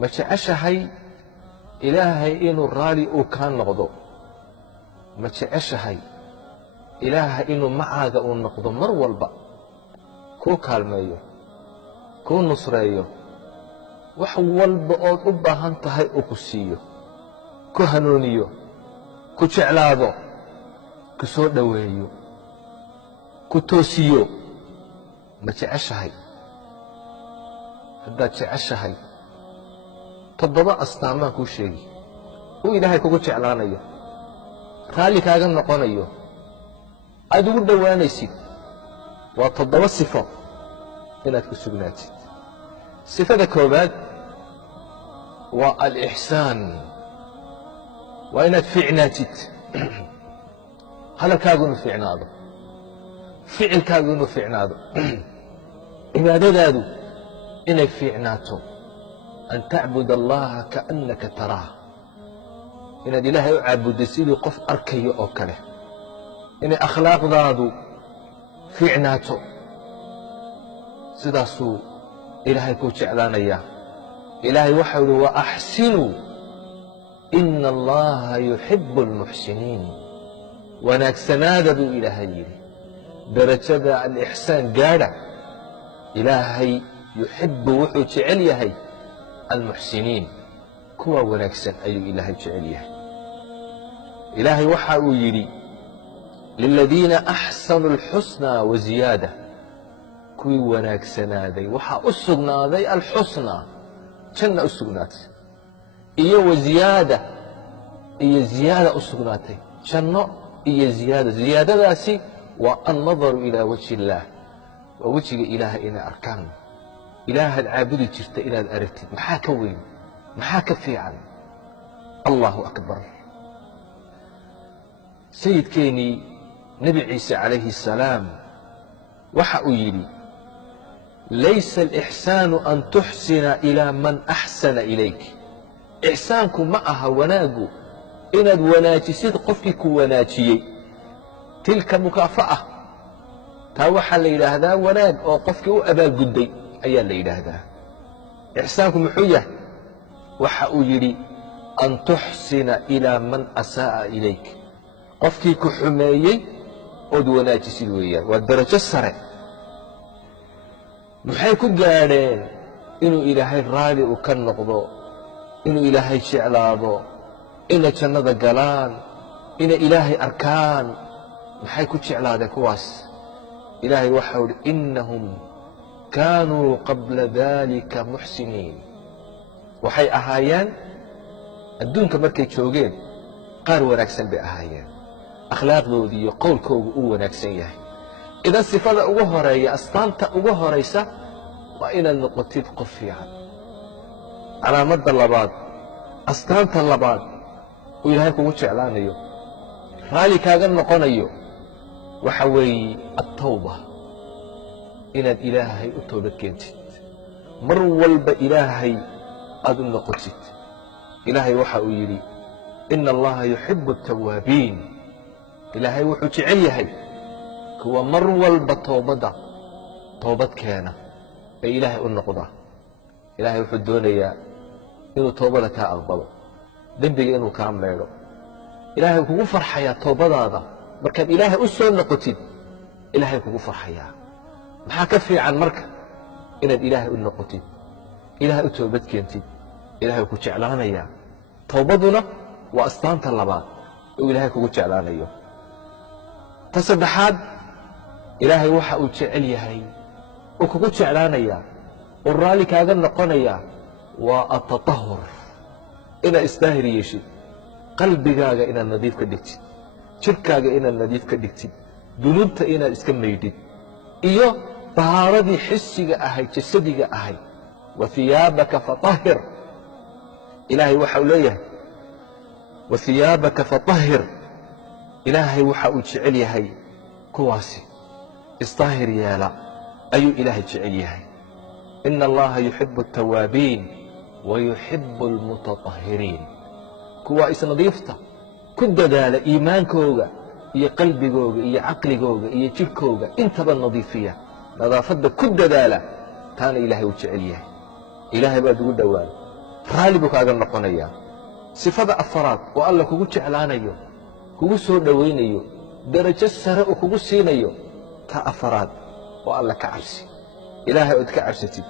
ma jeceshahay ilaahay inuu raali uu kaa noqdo ma jeceshahay ilaahay inuu macaaga uu noqdo mar walba kuu kaalmeeyo kuu nusreeyo wax walba ood u baahan tahay uu ku siiyo ku hanuuniyo ku jeclaado ku soo dhoweeyo ku toosiyo ma jeceshahay haddaad jeceshahay toddoba astaamaan kuu sheegi uu ilaahay kugu jeclaanayo raalli kaaga noqonayo aad ugu dhowaanaysid waa toddoba sifo inaad ku sugnaatid sifada koobaad waa alixsaan waa inaad fiicnaatid hadalkaagu inuu fiicnaado ficilkaagu inuu fiicnaado cibaadadaadu inay fiicnaato an tacbud allaha kaannaka taraah inaad ilaahay u caabuddo sidii qof arkayo oo kale inay akhlaaqdaadu fiicnaato sidaasuu ilaahay kuu jeclaanayaa ilaahay waxau uhi waaxsinuu ina allaha yuxibu almuxsiniin wanaagsanaada buu ilaahay yidhi darajada alixsaan gaadha ilaahay yuxibu wuxuu jecel yahay almuxsiniin kuwa wanaagsan ayuu ilaahay jecel yahay ilaahay waxa uu yidhi liladiina axsanuu alxusnaa waziyaada kuwii wanaagsanaaday waxaa u sugnaaday alxusnaa janna u sugnaatay iyo waziyaada iyo ziyaada u sugnaatay janno iyo ziyaada ziyaadadaasi waa annadaru ilaa wajhi illaah waa wejiga ilaahay inay arkaan ilaahaad caabudi jirta inaad aragtid maxaa ka weyn maxaa ka fiican allahu akbar sayidkeennii nebi ciise calayhi الsalaam waxa uu yidhi laysa alixsaanu an tuxsina ilaa man axsana ilayk ixsaanku ma aha wanaaggu inaad wanaajisid qofkii ku wanaajiyey tilka mukaafa'a taa waxaa la yidhaahdaa wanaag oo qofkii u abaalgudday ayaa la yidhaahdaa ixsaanku muxuu yahay waxa uu yidhi an tuxsina ilaa man asaa'a ilayk qofkii ku xumeeyey ood wanaajisid weeyaan waa darajo sare maxay ku gaadheen inuu ilaahay raali uu ka noqdo inuu ilaahay jeclaado inay jannada galaan inay ilaahay arkaan maxay ku jeclaadeen kuwaas ilaahay waxau idhi innahum kaanuu qabla dalika muxsiniin waxay ahaayeen adduunka markay joogeen qaar wanaagsan bay ahaayeen akhlaaqdoodii iyo qowlkoogu uu wanaagsan yahay idan sifada ugu horeeya astaanta ugu horaysa waa inaad noqotid qof fiican calaamadda labaad astaanta labaad uu ilaahay kugu jeclaanayo raalli kaaga noqonayo waxa weeye attawba inaad ilaahay u toobad keentid mar walba ilaahay aad u noqotid ilaahay waxa uu yidhi ina allaha yuxibu altawaabiin ilaahay wuxuu jecel yahay kuwa mar walba toobad keena ee ilaahay u noqda ilaahay wuxuu doonayaa inuu toobada kaa aqbalo dembiga inuu kaa meedho ilaahay kugu farxayaa toobadaada markaad ilaahay u soo noqotid ilaahay kugu farxayaa maxaa ka fiican marka inaad ilaahay u noqotid ilaahay u toobad keentid ilaahay ku jeclaanayaa toobaduna waa astaanta labaad oo ilaahay kugu jeclaanayo ta saddexaad ilaahay waxa uu jecel yahay oo kugu jeclaanayaa oo raalli kaaga noqonayaa waa atatahur inaad isdaahir yeeshid qalbigaaga inaad nadiif ka dhigtid jirkaaga inaad nadiif ka dhigtid dunuubta inaad iska maydhid iyo tahaaradii xisiga ahayd jasadiga ahayd wa hiyaabaka fatahhir ilaahay waxa uu leeyahay wa hiyaabaka fatahhir ilaahay waxa uu jecel yahay kuwaasi isdaahir yeela ayuu ilaahay jecel yahay ina allaha yuxibu altawaabiin wa yuxibu almutatahhiriin kuwa isnadiifta ku dadaala iimaankooga iyo qalbigooga iyo caqligooga iyo jirhkooga intaba nadiifiya nadaafadda ku dadaala taana ilaahay uu jecel yahay ilaahay baad ugu dhowaan raalli buu kaaga noqonayaa. sifada afaraad oo alla kugu jeclaanayo, kugu soo dhowaynayo, darajo sare uu kugu siinayo, ta afaraad oo alla ka cabsi. ilaahay ood ka cabsatid.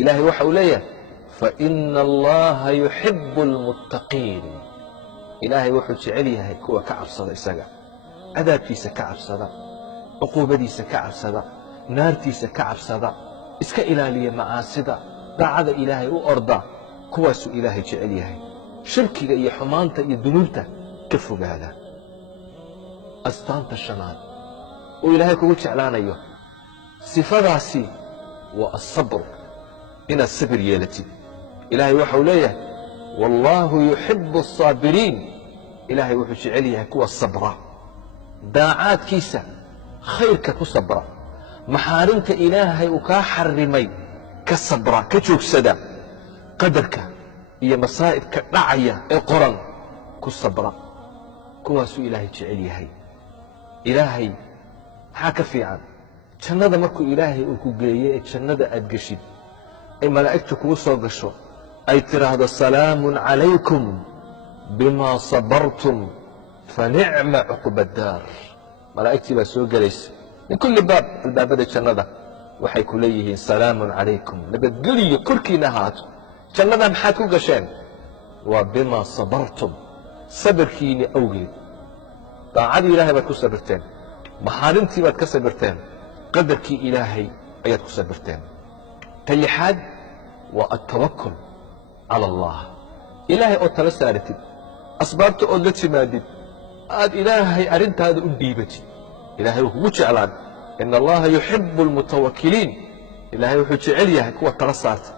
ilaahay waxa uu leeyahay faina allaha yuxibu almuttaqiin. ilaahay wuxuu jecel yahay kuwa ka cabsada isaga, cadaabkiisa ka cabsada, cuquubadiisa ka cabsada, naartiisa ka cabsada, iska ilaaliya macaasida, daacada ilaahay u orda. kuwaasuu ilaahay jecel yahay. shirkiga iyo xumaanta iyo dunuubta ka fogaada. astaanta shanaad uu ilaahay kugu jeclaanayo, sifadaasi waa asabr, inaad sabir yeelatid. ilaahay waxau leeyahay wallaahu yuxibu asaabiriin. ilaahay wuxuu jecel yahay kuwa sabra, daacaadkiisa khayrka ku sabra, maxaarimta ilaahay uu kaa xarimay ka sabra, ka joogsada, qadarka iyo masaa'ibka dhacaya ee qoran ku sabra. kuwaasuu ilaahay jecel yahay. ilaahay maxaa ka fiican jannada markuu ilaahay uu ku geeye ee jannada aad geshid ay malaa'igtu kugu soo gasho ay tiraahdo salaamun calaykum bimaa sabartum fanicma cuqba daar. malaa'igtii baa soo gelaysa min kulli baab, albaabada jannada waxay ku leeyihiin salaamun calaykum, nabadgeliyo korkiina ahaato. jannada maxaad ku gasheen? waa bimaa sabartum, sabirkiinni awgeed. daacadii ilaahay baad ku sabirteen, maxaarimtii baad ka sabirteen, qadarkii ilaahay ayaad ku sabirteen. ta lixaad waa altawakul cala allah. ilaahay ood tala saaratid, asbaabta ood la timaadid, aad ilaahay arrintaada u dhiibatid. ilaahay wuu kugu jeclaan. ina allaha yuxibu almutawakiliin. ilaahay wuxuu jecel yahay kuwa tala saarta,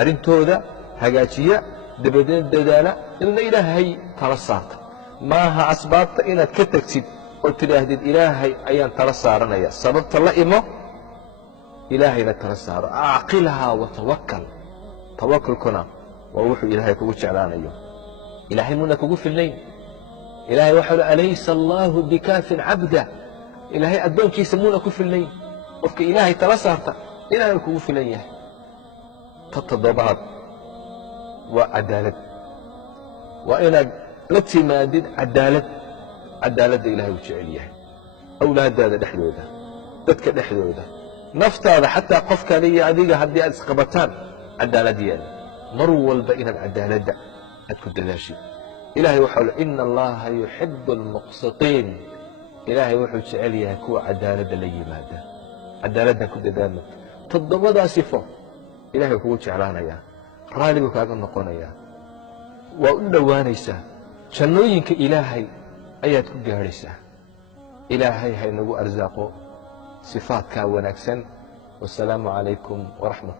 arrintooda hagaajiya, dabadeed dadaala, ilna ilaahay tala saarta. maaha asbaabta inaad ka tegtid oo tidhaahdid ilaahay ayaan tala saaranaya. sababta la imo, ilaahayna tala saaro. acqilhaa watawakal. tawakulkuna waa wuxuu ilaahay kugu jeclaanayo. ilaahay muna kugu filnayn. ilaahay waxa uhi alaysa allaahu bikaafin cabda. ilaahay addoonkiisa muna ku filnayn. qofka ilaahay tala saarta ilaahay kugu filan yahay. ta toddobaad waa cadaalad. waa inaad la timaadid cadaalad. cadaaladda ilaahay uu jecel yahay. awlaaddaada dhexdooda, dadka dhexdooda, naftaada, xataa qofkale iyo adiga haddii aad isqabataan, cadaalad yeela. mar walba inaad cadaaladda aad ku dadaashid. ilaahay waxau le ina allaha yuxibu almuqsitiin. ilaahay wuxuu jecel yahay kuwa cadaaladda la yimaada. cadaaladdan ku dadaala. toddobadaa sifo ilahay wuu kugu jeclaanayaa, raalli buu kaaga noqonayaa, waa u dhowaanaysaa. jannooyinka ilaahay ayaad ku gaadhaysaa. ilaahay haynagu arsaaqo sifaadkaa wanaagsan. wasalaamu calaykum waraxmat